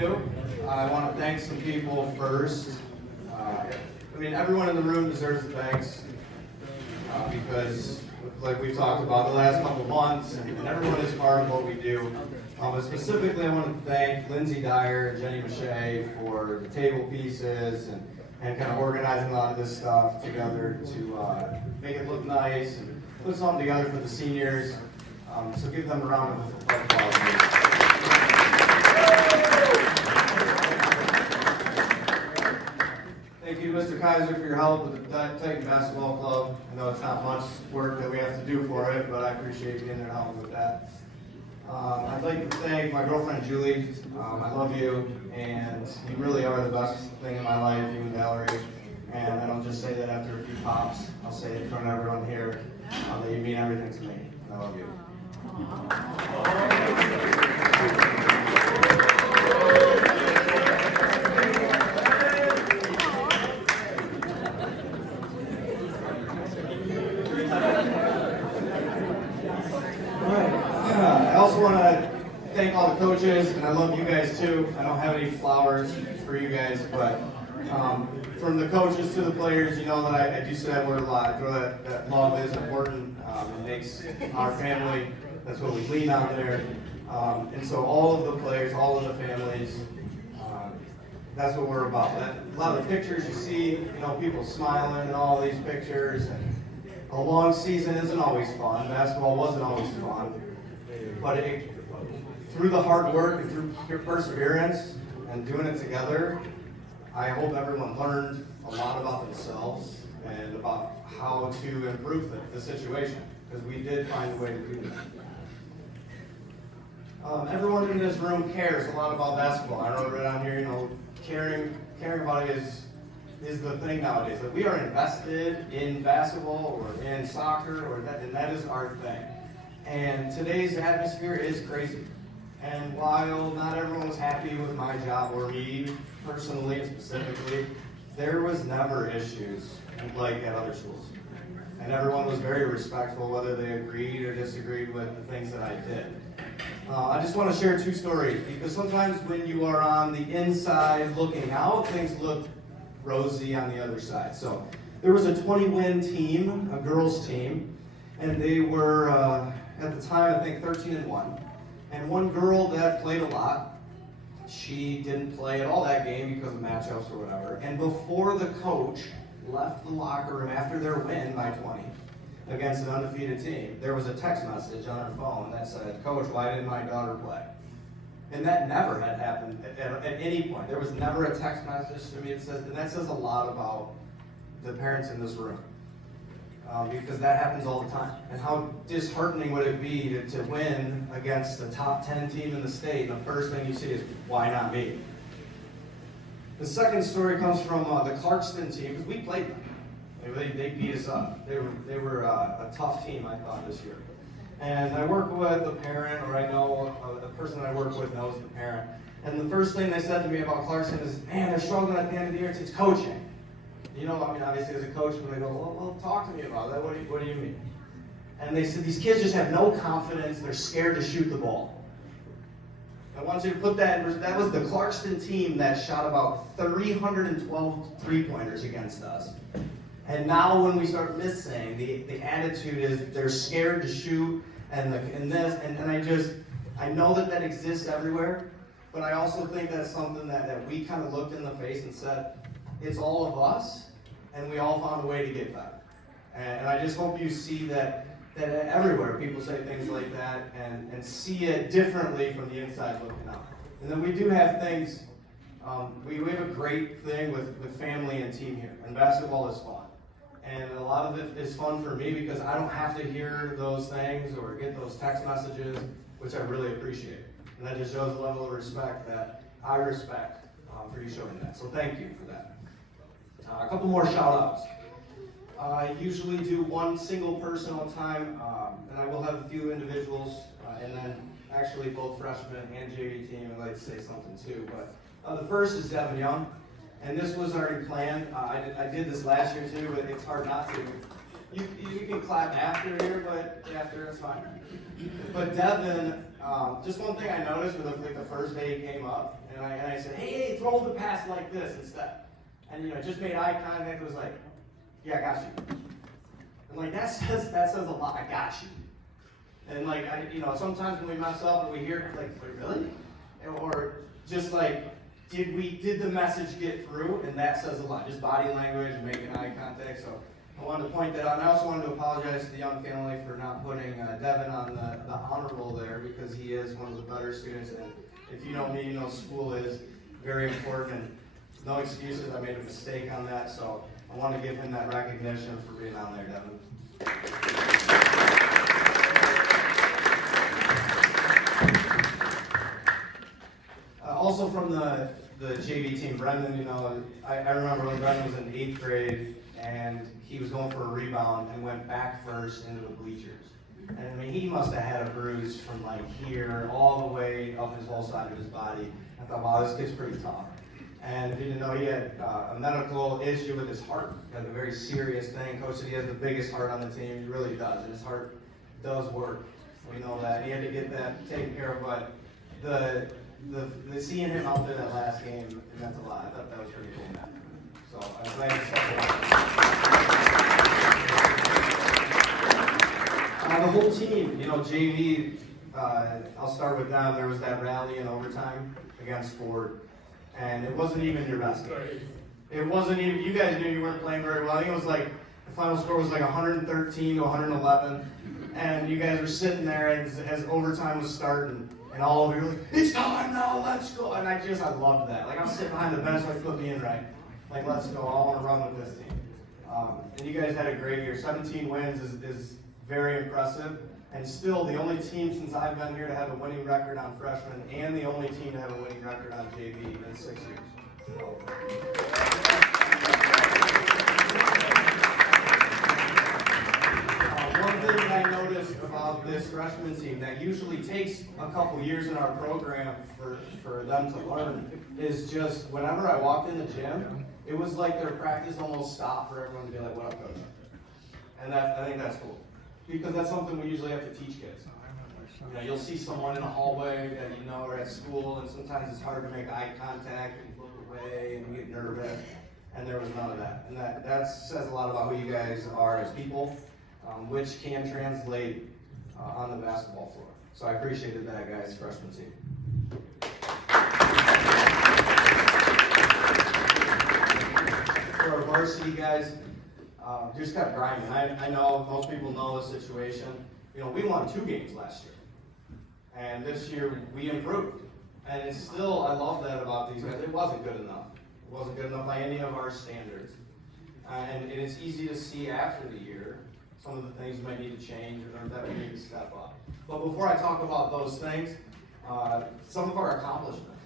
do. I want to thank some people first. Everyone in the room deserves the thanks because, like we've talked about the last couple of months, and everyone is part of what we do. But specifically, I want to thank Lindsay Dyer and Jenny Mache for the table pieces and kind of organizing a lot of this stuff together to make it look nice and put something together for the seniors. So give them a round of applause. Thank you, Mr. Kaiser, for your help with the Titan Basketball Club. I know it's not much work that we have to do for it, but I appreciate being there helping with that. I'd like to thank my girlfriend, Julie. I love you, and you really are the best thing in my life, you and Valerie. And I don't just say that after a few pops. I'll say it in front of everyone here that you mean everything to me. I love you. I also want to thank all the coaches, and I love you guys too. I don't have any flowers for you guys, but from the coaches to the players, you know that I do say that word a lot. I feel that love is important. It makes our family, that's what we lean on there. And so all of the players, all of the families, that's what we're about. A lot of the pictures you see, people smiling and all these pictures. And a long season isn't always fun. Basketball wasn't always fun. But through the hard work and through your perseverance and doing it together, I hope everyone learned a lot about themselves and about how to improve the situation, because we did find a way to do that. Everyone in this room cares a lot about basketball. I wrote it down here, caring about it is the thing nowadays. Like, we are invested in basketball or in soccer, and that is our thing. And today's atmosphere is crazy. And while not everyone was happy with my job or me personally and specifically, there was never issues like at other schools. And everyone was very respectful, whether they agreed or disagreed with the things that I did. I just want to share two stories, because sometimes when you are on the inside looking out, things look rosy on the other side. So there was a 20-win team, a girls team, and they were, at the time, I think 13-1. And one girl that played a lot, she didn't play at all that game because of matchups or whatever. And before the coach left the locker room after their win by 20 against an undefeated team, there was a text message on her phone that said, "Coach, why didn't my daughter play?" And that never had happened at any point. There was never a text message to me that says, and that says a lot about the parents in this room. Because that happens all the time. And how disheartening would it be to win against the top 10 team in the state, and the first thing you see is, why not me? The second story comes from the Clarkston team, because we played them. They beat us up. They were a tough team, I thought, this year. And I work with a parent, or I know the person I work with knows the parent. And the first thing they said to me about Clarkston is, man, they're struggling at the end of the year. It's coaching. Obviously as a coach, when they go, well, talk to me about that. What do you mean? And they said, these kids just have no confidence. They're scared to shoot the ball. I want you to put that in, that was the Clarkston team that shot about 312 three-pointers against us. And now when we start missing, the attitude is they're scared to shoot, and I know that exists everywhere, but I also think that's something that we kind of looked in the face and said, it's all of us, and we all found a way to get better. And I just hope you see that everywhere people say things like that and see it differently from the inside looking out. And then we do have things, we have a great thing with family and team here, and basketball is fun. And a lot of it is fun for me because I don't have to hear those things or get those text messages, which I really appreciate. And that just shows a level of respect that I respect for you showing that. So thank you for that. A couple more shout-outs. I usually do one single person on time, and I will have a few individuals, and then actually both freshman and JV team. I'd like to say something too. But the first is Devin Young, and this was already planned. I did this last year too, but it's hard not to. You can clap after here, but after it's fine. But Devin just one thing I noticed with like the first day he came up, and I said, hey, throw the pass like this instead. And just made eye contact. It was like, yeah, I got you. And like that says a lot. I got you. And like sometimes when we mess up and we hear like, really, or just like, did the message get through? And that says a lot. Just body language and making eye contact. So I wanted to point that out. And I also wanted to apologize to the Young family for not putting Devin on the honor roll there, because he is one of the better students. And if you know me, you know school is very important. And no excuses. I made a mistake on that. So I want to give him that recognition for being on there, Devin. Also from the JV team, Brendan, I remember when Brendan was in 8th grade and he was going for a rebound and went back first into the bleachers. And I mean, he must have had a bruise from like here all the way up his whole side of his body. I thought, wow, this kid's pretty tough. And if you didn't know, he had a medical issue with his heart. He had a very serious thing. Coach said he has the biggest heart on the team. He really does, and his heart does work. We know that. He had to get that taken care of, but the seeing him out there that last game meant a lot. I thought that was pretty cool, man. So I'm glad he stuck around. The whole team, JV, I'll start with them. There was that rally in overtime against Ford, and it wasn't even your best game. It wasn't even, you guys knew you weren't playing very well. I think it was like, the final score was like 113 to 111, and you guys were sitting there as overtime was starting. And all of you were like, it's time now, let's go. And I loved that. Like, I'm sitting behind the bench, like, put me in right. Like, let's go, I want to run with this team. And you guys had a great year. 17 wins is very impressive. And still the only team since I've been here to have a winning record on freshmen, and the only team to have a winning record on JV in 6 years. So. One thing I noticed about this freshman team that usually takes a couple years in our program for them to learn is just whenever I walked in the gym, it was like their practice almost stopped for everyone to be like, what up, coach? And I think that's cool, because that's something we usually have to teach kids. You'll see someone in a hallway that or at school, and sometimes it's hard to make eye contact and look away and get nervous, and there was none of that. And that says a lot about who you guys are as people. Which can translate on the basketball floor. So I appreciated that, guys, freshman team. For our varsity guys, just kept grinding. I know most people know the situation. We won 2 games last year. And this year we improved. And it's still, I love that about these guys. It wasn't good enough. It wasn't good enough by any of our standards. And it's easy to see after the year some of the things might need to change or that we need to step up. But before I talk about those things, some of our accomplishments.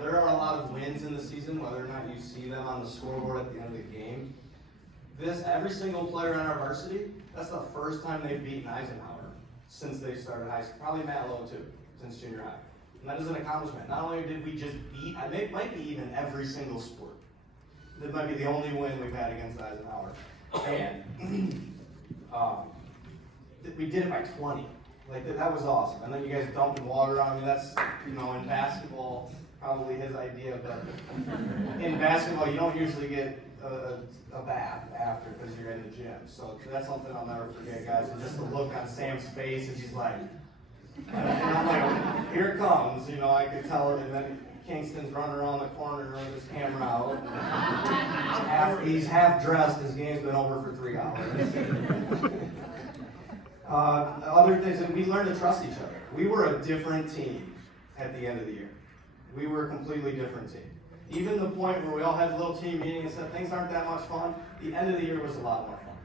There are a lot of wins in the season, whether or not you see them on the scoreboard at the end of the game. Every single player on our varsity, that's the first time they've beaten Eisenhower since they started high school. Probably Matt Lowe too, since junior high. And that is an accomplishment. Not only did we just beat, it might be even every single sport. That might be the only win we've had against Eisenhower. And we did it by 20. Like, that was awesome. And then you guys dumping water on me. That's, in basketball, probably his idea. But in basketball, you don't usually get a bath after because you're in the gym. So that's something I'll never forget, guys. And just the look on Sam's face as he's like, and I'm like, here it comes. I could tell it. And then Kingston's running around the corner with his camera out. He's half dressed. His game's been over for 3 hours. Other things, and we learned to trust each other. We were a different team at the end of the year. We were a completely different team. Even the point where we all had a little team meeting and said things aren't that much fun, the end of the year was a lot more fun.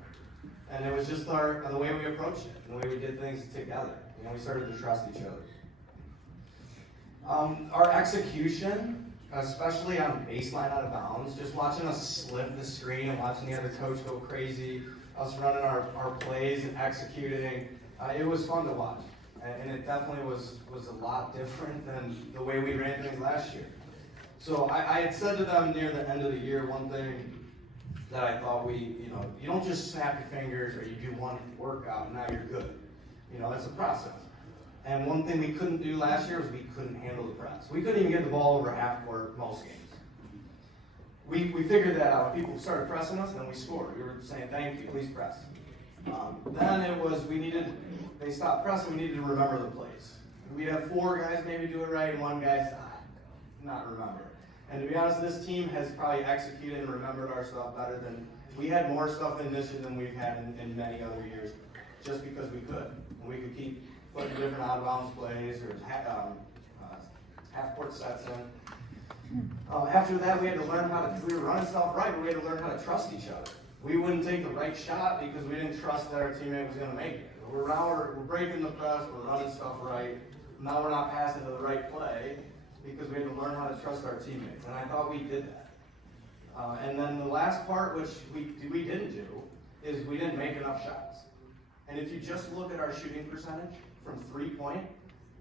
And it was just the way we approached it, the way we did things together. We started to trust each other. Our execution, especially on baseline out of bounds, just watching us slip the screen and watching the other coach go crazy, us running our plays and executing, it was fun to watch. And it definitely was a lot different than the way we ran things last year. So I had said to them near the end of the year, one thing that I thought you don't just snap your fingers or you do one workout and now you're good. It's a process. And one thing we couldn't do last year was we couldn't handle the press. We couldn't even get the ball over half court most games. We figured that out. When people started pressing us, then we scored. We were saying, thank you, please press. Then it was, they stopped pressing, we needed to remember the plays. We'd have 4 guys maybe do it right, and 1 guy not remember. And to be honest, this team has probably executed and remembered our stuff better than, we had more stuff in this year than we've had in many other years, just because we could. And we could keep putting different out-of-bounds plays or half-court sets in. After that, we had to learn we were running stuff right, but we had to learn how to trust each other. We wouldn't take the right shot because we didn't trust that our teammate was going to make it. We're breaking the press, we're running stuff right. Now we're not passing to the right play because we had to learn how to trust our teammates. And I thought we did that. And then the last part, which we didn't do, is we didn't make enough shots. And if you just look at our shooting percentage from 3-point,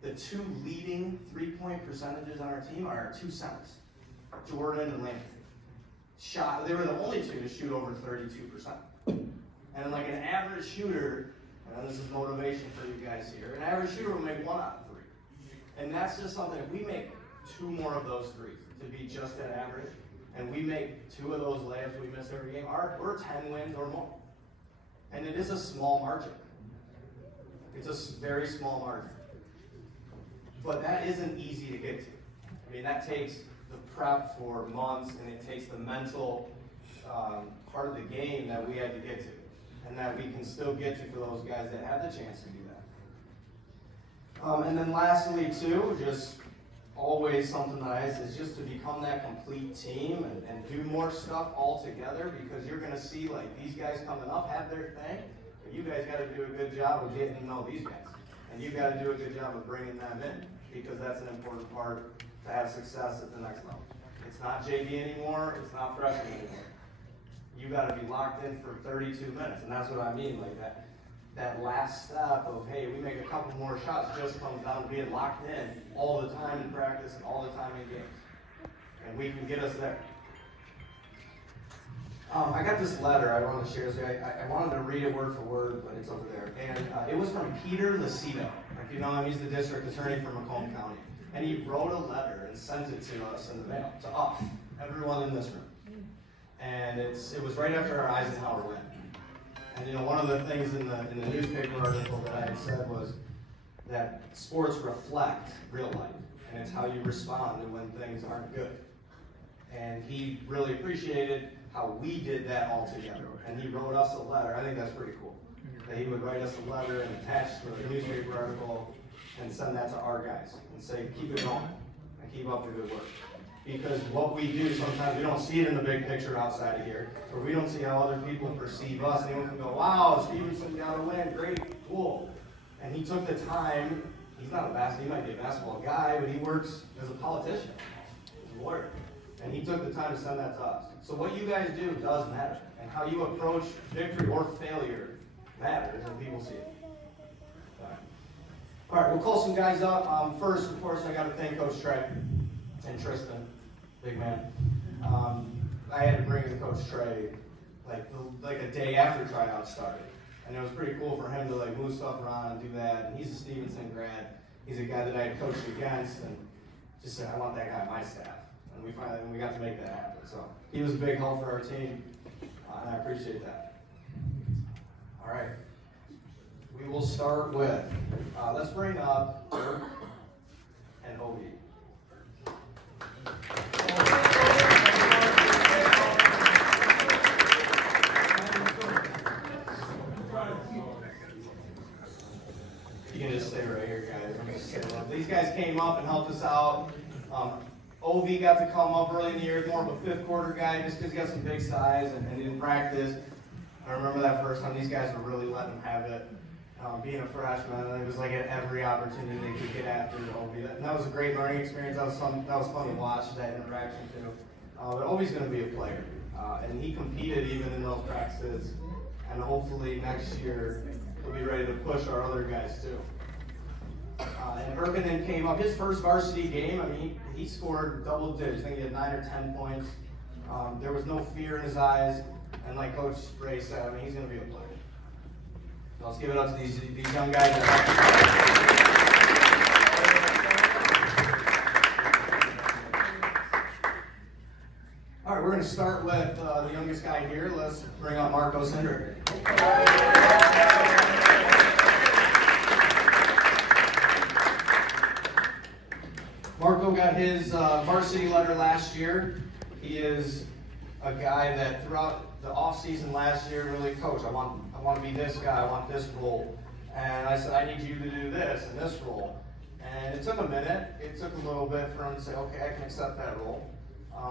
the 2 leading 3-point percentages on our team are our 2 centers, Jordan and Landry. They were the only 2 to shoot over 32%. And like an average shooter, and this is motivation for you guys here, an average shooter will make 1 out of 3. And that's just something, if we make 2 more of those threes to be just at average, and we make 2 of those layups we miss every game, we're 10 wins or more. And it is a small margin. It's a very small margin. But that isn't easy to get to. I mean, that takes the prep for months, and it takes the mental part of the game that we had to get to, and that we can still get to for those guys that have the chance to do that. And then lastly, too, just always something that is just to become that complete team and do more stuff all together, because you're going to see, like, these guys coming up have their thing, but you guys got to do a good job of getting to know these guys. And you got to do a good job of bringing them in, because that's an important part to have success at the next level. It's not JV anymore. It's not freshman anymore. You got to be locked in for 32 minutes, and that's what I mean. Like that last step of, hey, we make a couple more shots, just comes down to being locked in all the time in practice and all the time in games, and we can get us there. I got this letter I want to share. So I wanted to read it word for word, but it's over there. And it was from Peter Lucido. If you know him, he's the district attorney for Macomb County. And he wrote a letter and sent it to us in the mail, to us, everyone in this room. And it was right after our Eisenhower win. And one of the things in the newspaper article that I had said was that sports reflect real life, and it's how you respond when things aren't good. And he really appreciated how we did that all together. And he wrote us a letter. I think that's pretty cool. That he would write us a letter and attach to a newspaper article and send that to our guys and say, keep it going and keep up the good work. Because what we do sometimes, we don't see it in the big picture outside of here, or we don't see how other people perceive us. Anyone can go, wow, Stevenson got a win, great, cool. And he took the time. He's not he might be a basketball guy, but he works as a politician, as a lawyer. And he took the time to send that to us. So what you guys do does matter. And how you approach victory or failure matters, and people see it. All right, we'll call some guys up. First, of course, I got to thank Coach Trey and Tristan, big man. I had to bring in Coach Trey like a day after tryouts started. And it was pretty cool for him to move stuff around and do that. And he's a Stevenson grad. He's a guy that I had coached against, and just said, I want that guy on my staff. And we got to make that happen. So he was a big help for our team, and I appreciate that. All right. We will start with, let's bring up Dirk and Obi. You can just stay right here, guys. I'm just kidding. These guys came up and helped us out. Ovi got to come up early in the year, more of a fifth quarter guy, just because he got some big size and in practice. I remember that first time these guys were really letting him have it. Being a freshman, and it was like at every opportunity they could get after Ovi. That was a great learning experience. That was fun to watch, that interaction too. But Ovi's going to be a player, and he competed even in those practices. And hopefully next year he'll be ready to push our other guys too. And Erkinen came up, his first varsity game, I mean, he scored double digits. I think he had 9 or 10 points. There was no fear in his eyes. And like Coach Ray said, I mean, he's going to be a player. So let's give it up to these young guys. All right, we're going to start with the youngest guy here. Let's bring up Marco Sindrick. Marco got his varsity letter last year. He is a guy that throughout the off season last year really coached. I want to be this guy. I want this role. And I said, I need you to do this and this role. And it took a minute. It took a little bit for him to say, okay, I can accept that role.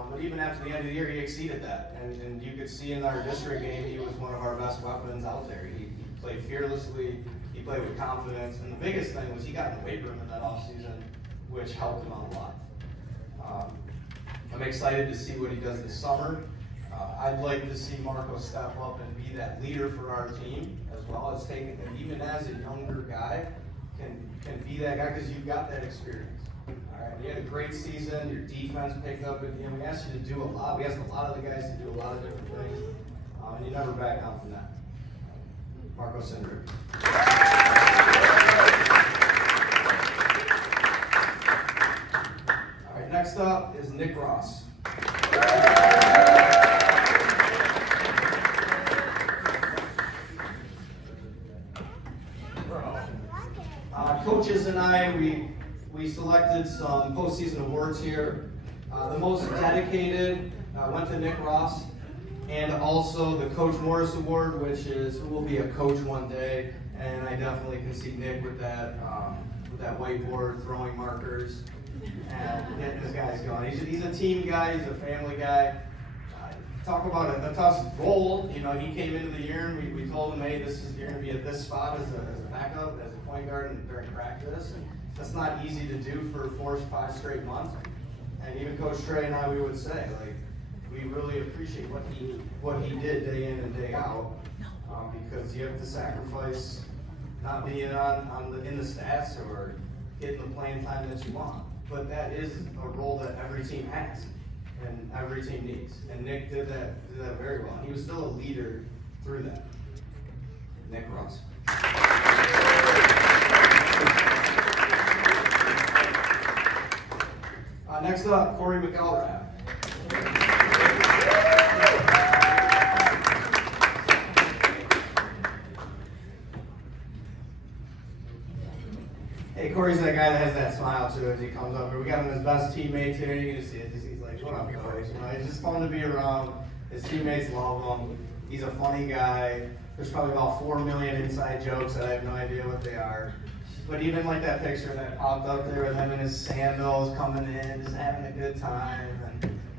But even after the end of the year, he exceeded that. And you could see in our district game, he was one of our best weapons out there. He played fearlessly. He played with confidence. And the biggest thing was he got in the weight room in that off season, which helped him out a lot. I'm excited to see what he does this summer. I'd like to see Marco step up and be that leader for our team, as well as taking him, even as a younger guy, can be that guy because you've got that experience. All right, you had a great season. Your defense picked up at the end. We asked you to do a lot. We asked a lot of the guys to do a lot of different things, and you never back down from that. Marco Sindrick. All right, next up is Nick Ross. Coaches and I, we selected some postseason awards here. The most dedicated went to Nick Ross, and also the Coach Morris Award, which is who will be a coach one day. And I definitely can see Nick with that whiteboard, throwing markers, and getting his guys going. He's a team guy. He's a family guy. Talk about a tough goal. You know, he came into the year and we told him, hey, you're going to be at this spot as a backup, as a point guard during practice. And that's not easy to do for 4 or 5 straight months. And even Coach Trey and I, we would say, like, we really appreciate what he did day in and day out, because you have to sacrifice not being in the stats or getting the playing time that you want. But that is a role that every team has and every team needs. And Nick did that very well. And he was still a leader through that. Nick Ross. Next up, Corey McElrath. Hey, Corey's that guy that has that smile too as he comes up here. We got him his best teammates here. You can see it. He's like, what up, Coach? You know, it's just fun to be around. His teammates love him. He's a funny guy. There's probably about 4 million inside jokes that I have no idea what they are. But even like that picture that popped up there with him in his sandals coming in, just having a good time.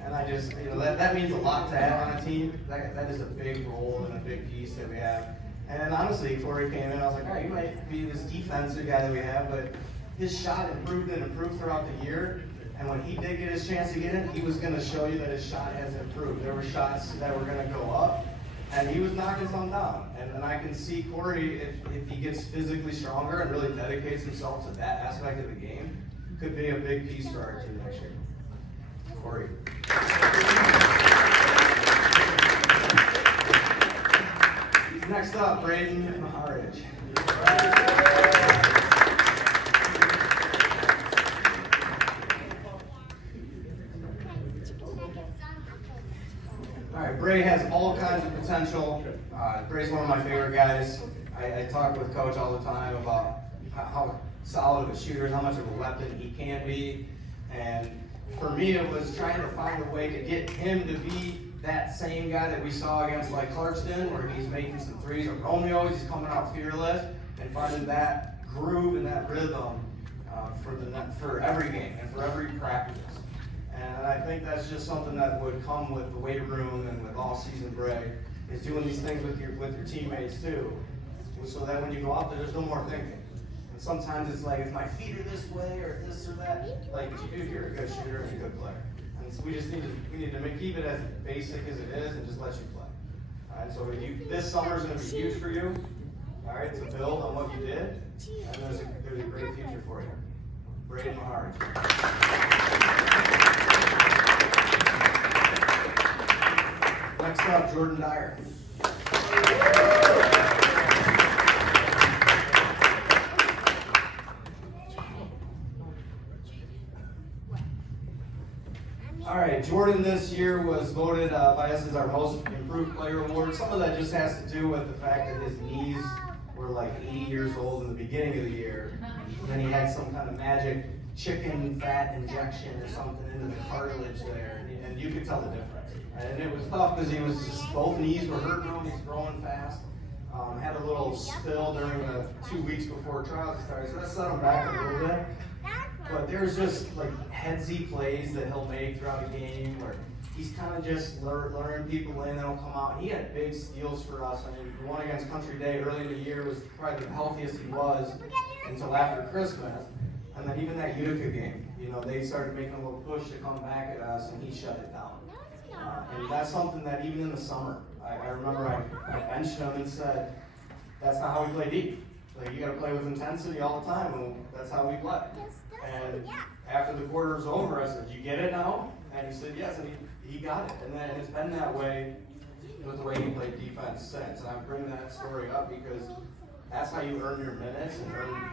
And I just, you know, that means a lot to have on a team. That is a big role and a big piece that we have. And honestly, Corey came in, I was like, all right, you might be this defensive guy that we have, but his shot improved throughout the year. And when he did get his chance to get in, he was going to show you that his shot has improved. There were shots that were going to go up, and he was knocking some down. And I can see Corey, if he gets physically stronger and really dedicates himself to that aspect of the game, could be a big piece for our team next year. Corey. Next up, Braden Maharaj. All right, Bray has all kinds of potential. Bray's one of my favorite guys. I talk with Coach all the time about how solid of a shooter, how much of a weapon he can be. And for me, it was trying to find a way to get him to be that same guy that we saw against like Clarkston, where he's making some threes, or Romeo, he's coming out fearless, and finding that groove and that rhythm for every game and for every practice. And I think that's just something that would come with the weight room and with all-season Bray, is doing these things with your teammates too, so that when you go out there's no more thinking. And sometimes it's like, if my feet are this way or this or that, like, dude, you're a good shooter and a good player. And so we need to keep it as basic as it is and just let you play. All right, so this summer is going to be huge for you. All right, to build on what you did, and there's a great future for you. Braden Maharaj. Next up, Jordan Dyer. All right, Jordan this year was voted by us as our most improved player award. Some of that just has to do with the fact that his knees were like 80 years old in the beginning of the year. And then he had some kind of magic chicken fat injection or something into the cartilage there, and you could tell the difference. And it was tough because he was just, both knees were hurting him, he's growing fast. Had a little spill during the 2 weeks before trials started, so that set him back a little bit. But there's just like headsy plays that he'll make throughout a game where he's kind of just luring people in, they'll come out. He had big steals for us. I mean, the one against Country Day early in the year was probably the healthiest he was until after Christmas. And then even that Utica game, they started making a little push to come back at us, and he shut it down. And that's something that even in the summer, I remember I benched him and said, that's not how we play deep. Like, you got to play with intensity all the time, and that's how we play. And after the quarter was over, I said, you get it now? And he said, yes, and he got it. And then it's been that way with the way he played defense since. And I bring that story up because that's how you earn your minutes and earn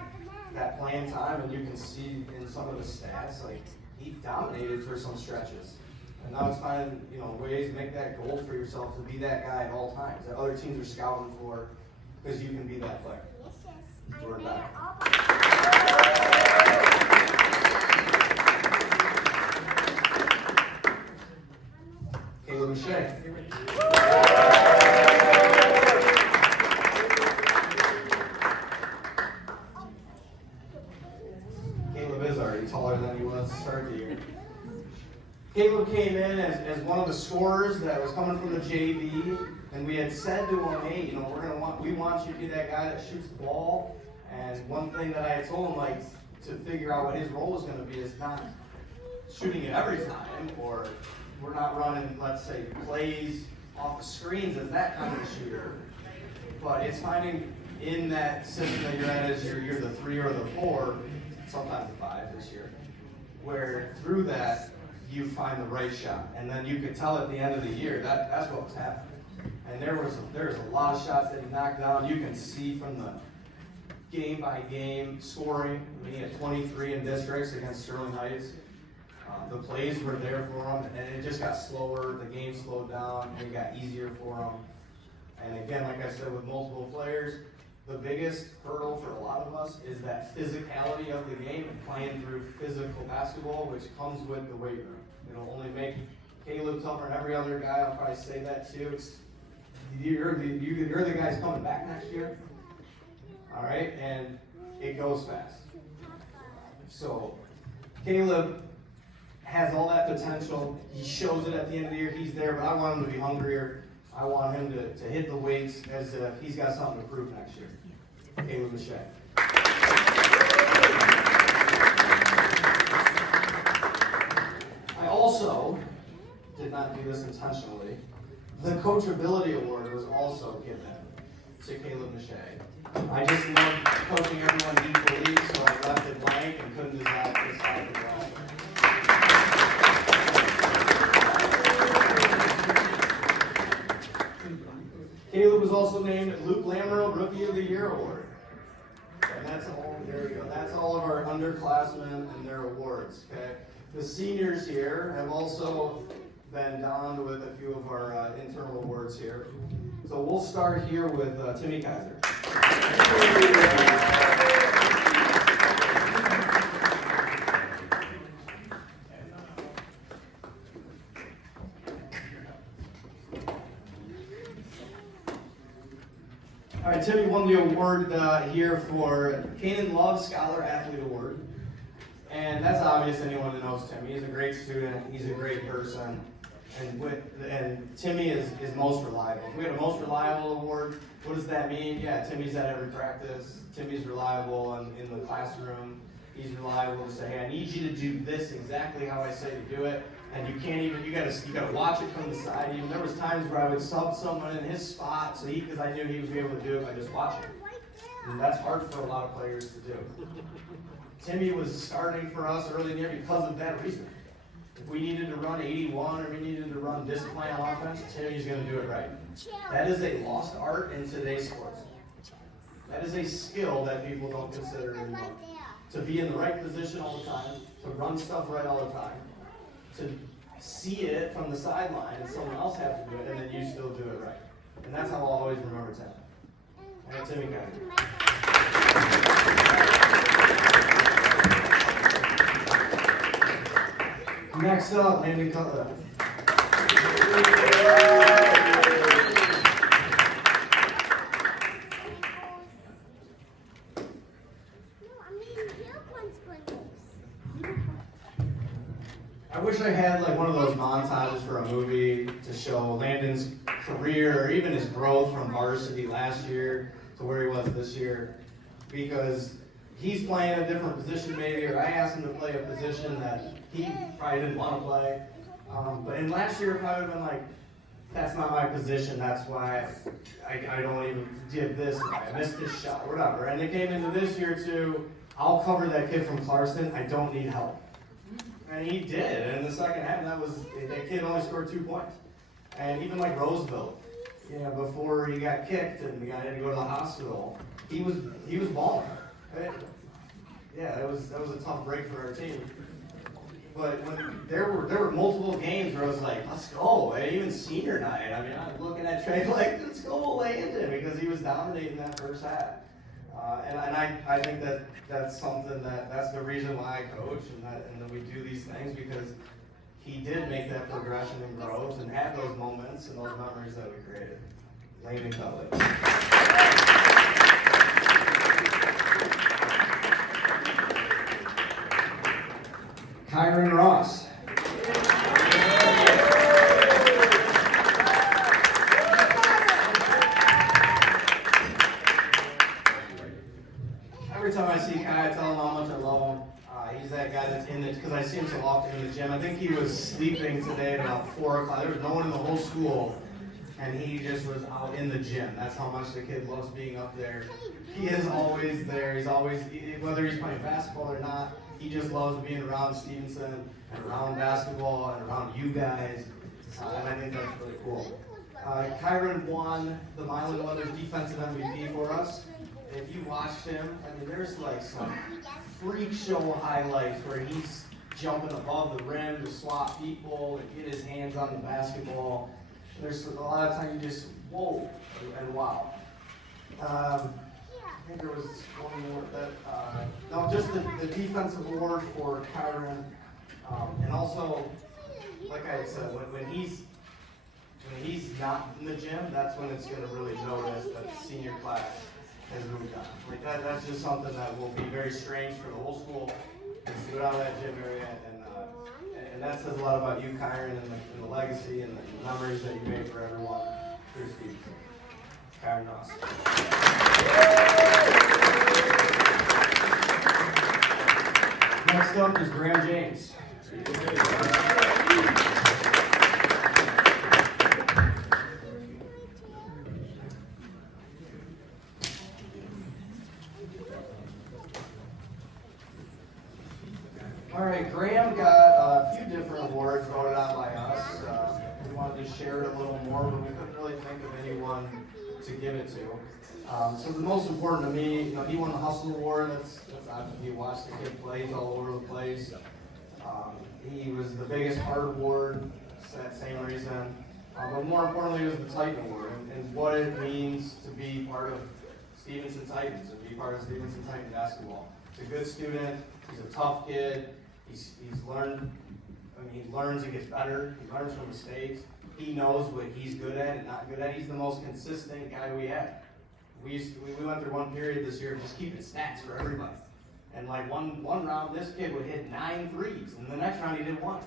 that playing time. And you can see in some of the stats, like, he dominated for some stretches. And now it's finding, ways to make that goal for yourself to be that guy at all times that other teams are scouting for, because you can be that player. Jordan back. Caleb Shea. Caleb is already taller than he was to start the year. Caleb came in as one of the scorers that was coming from the JV, and we had said to him, hey, we want you to be that guy that shoots the ball. And one thing that I had told him, like, to figure out what his role was going to be is not shooting it every time, or we're not running, let's say, plays off the screens as that kind of a shooter. But it's finding in that system that you're at as you're the 3 or the 4, sometimes the 5 this year, where through that you find the right shot. And then you could tell at the end of the year that's what was happening. And there was a lot of shots that he knocked down. You can see from the game by game scoring. I mean, he had 23 in districts against Sterling Heights. The plays were there for him, and it just got slower. The game slowed down, and it got easier for him. And again, like I said, with multiple players, the biggest hurdle for a lot of us is that physicality of the game and playing through physical basketball, which comes with the weight room. It'll only make Caleb tougher than every other guy. I'll probably say that too. You're the guys coming back next year. All right, and it goes fast. So Caleb has all that potential. He shows it at the end of the year. He's there, but I want him to be hungrier. I want him to hit the weights as if he's got something to prove next year. Caleb Michelle. I also did not do this intentionally. The Coachability Award was also given to Caleb Michelle. I just love coaching everyone equally, so I left it blank and couldn't decide it wrong. Caleb was also named Luke Lamoureux Rookie of the Year Award. And that's all, there we go. That's all of our underclassmen and their awards. Okay. The seniors here have also been donned with a few of our internal awards here. So we'll start here with Timmy Kaiser. All right, Timmy won the award here for Canaan Love Scholar Athlete Award. And that's obvious, anyone who knows Timmy. He's a great student, he's a great person. And Timmy is most reliable. We have a most reliable award. What does that mean? Yeah, Timmy's at every practice. Timmy's reliable in the classroom. He's reliable to say, hey, I need you to do this exactly how I say to do it. And you can't even, you gotta watch it from the side. Even there was times where I would sub someone in his spot, so because I knew he would be able to do it by just watching. And that's hard for a lot of players to do. Timmy was starting for us early in the year because of that reason. If we needed to run 81 or we needed to run discipline on offense, Timmy's going to do it right. That is a lost art in today's sports. That is a skill that people don't consider anymore. To be in the right position all the time, to run stuff right all the time, to see it from the sideline and someone else have to do it, and then you still do it right. And that's how I'll always remember Tim. And Timmy Kennedy. Next up, Landon Cutler. I wish I had like one of those montages for a movie to show Landon's career or even his growth from varsity last year to where he was this year, because he's playing a different position maybe, or I asked him to play a position that he probably didn't want to play. But in last year, it probably would have been like, that's not my position, that's why I don't even give this, I missed this shot, or whatever. And it came into this year too, I'll cover that kid from Clarkston, I don't need help. And he did, and in the second half, that kid only scored 2 points. And even like Roseville, before he got kicked and the guy had to go to the hospital, he was balling. Yeah, that was a tough break for our team. But when there were multiple games where I was like, let's go. And even senior night, I mean, I'm looking at Trey like, let's go Landon, because he was dominating that first half. And I think that's something that's the reason why I coach and that we do these things, because he did make that progression and growth and have those moments and those memories that we created. Landon Cutler. Kyron Ross. Every time I see Kai, I tell him how much I love him. He's that guy that's in it, because I see him so often in the gym. I think he was sleeping today at about 4 o'clock. There was no one in the whole school, and he just was out in the gym. That's how much the kid loves being up there. He is always there. He's always, whether he's playing basketball or not, he just loves being around Stevenson and around basketball and around you guys. And I think that's really cool. Kyron won the Milan Weathers defensive MVP for us. If you watched him, I mean, there's like some freak show highlights where he's jumping above the rim to swap people and get his hands on the basketball. There's a lot of times you just, whoa, and wow. I think there was one more no, just the defensive award for Kyron. And also, like I said, when he's not in the gym, that's when it's going to really notice that the senior class has moved on. Like that's just something that will be very strange for the whole school to get out of that gym area, and that says a lot about you, Kyron, and the legacy and the memories that you made for everyone through Stevenson. Kyron Ross. Next up is Graham James. All right, Graham got a few different awards voted out by us. We wanted to share it a little more, but we couldn't really think of anyone to give it to. So the most important to me, he won the Hustle Award. That's obviously, you watch the kid plays all over the place. He was the biggest heart award, for that same reason. But more importantly, it was the Titan Award and what it means to be part of Stevenson Titans and be part of Stevenson Titan basketball. He's a good student. He's a tough kid. He's learned. He learns and gets better. He learns from mistakes. He knows what he's good at and not good at. He's the most consistent guy we have. We went through one period this year of just keeping stats for everybody. And like one round, this kid would hit 9 threes, and the next round he did 1.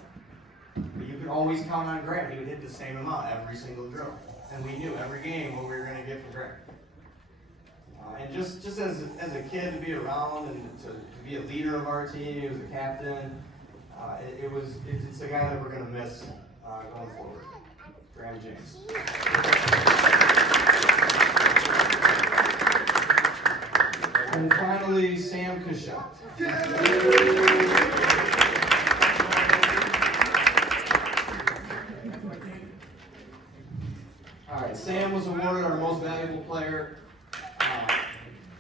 But you could always count on Graham. He would hit the same amount every single drill. And we knew every game what we were going to get from Graham. And just as a kid to be around and to be a leader of our team, he was a captain. It's a guy that we're going to miss going forward. Graham James. And finally, Sam Cushot. All right, Sam was awarded our most valuable player.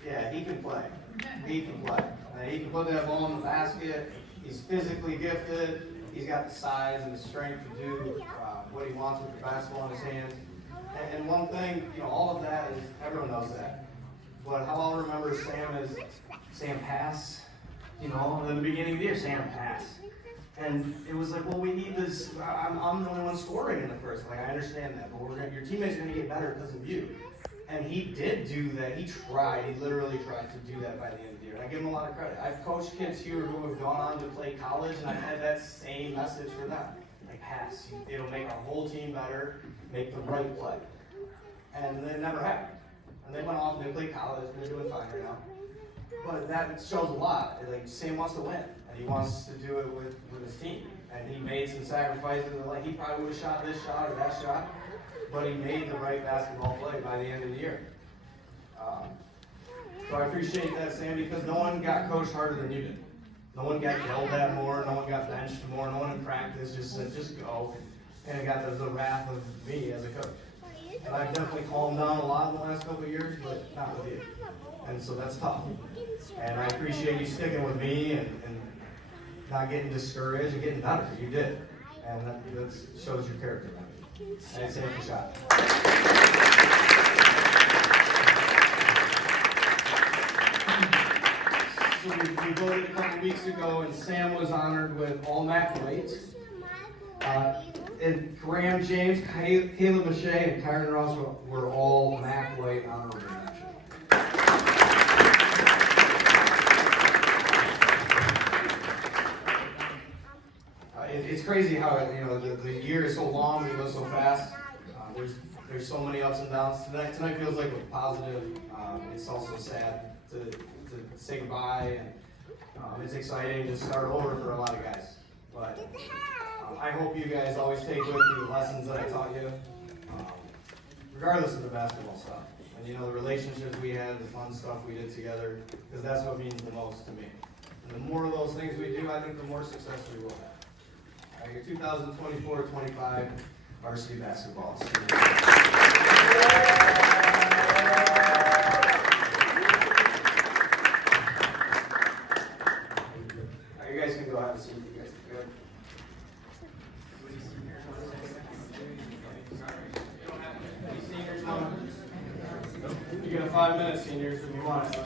Yeah, he can play. He can play. He can put that ball in the basket. He's physically gifted. He's got the size and the strength to do what he wants with the basketball in his hands. And one thing, all of that is, everyone knows that. But how I'll remember Sam is, Sam pass, in the beginning of the year, Sam pass. And it was like, well, we need this, I'm the only one scoring in the first. Like, I understand that, but your teammate's going to get better because of you. And he did do that. He literally tried to do that by the end of the year. And I give him a lot of credit. I've coached kids here who have gone on to play college, and I've had that same message for them. Like, pass. It'll make our whole team better, make the right play. And it never happened. And they went off and they played college, and they're doing fine right now. But that shows a lot. Like, Sam wants to win, and he wants to do it with his team. And he made some sacrifices. Like, he probably would have shot this shot or that shot, but he made the right basketball play by the end of the year. So I appreciate that, Sam, because no one got coached harder than you did. No one got yelled at more. No one got benched more. No one in practice just said, just go. And it got the wrath of me as a coach. And I've definitely calmed down a lot in the last couple of years, but not with you. And so that's tough. And I appreciate you sticking with me and not getting discouraged and getting better. You did. And that shows your character. Thanks, Sam, for the shot. So we voted a couple weeks ago, and Sam was honored with all MAC weights. And Graham James, Caleb Mache, and Kyron Ross were all MAC weight honorable mention. It's crazy how the year is so long and it goes so fast. There's so many ups and downs. Tonight feels like a positive. It's also sad to say goodbye, and it's exciting to start over for a lot of guys. But I hope you guys always take with you the lessons that I taught you, regardless of the basketball stuff. And the relationships we had, the fun stuff we did together, because that's what means the most to me. And the more of those things we do, I think the more success we will have. Your 2024-25 varsity basketball season. You guys can go have a seat. You guys are good. Any seniors coming? You got 5 minutes, seniors, if you want it.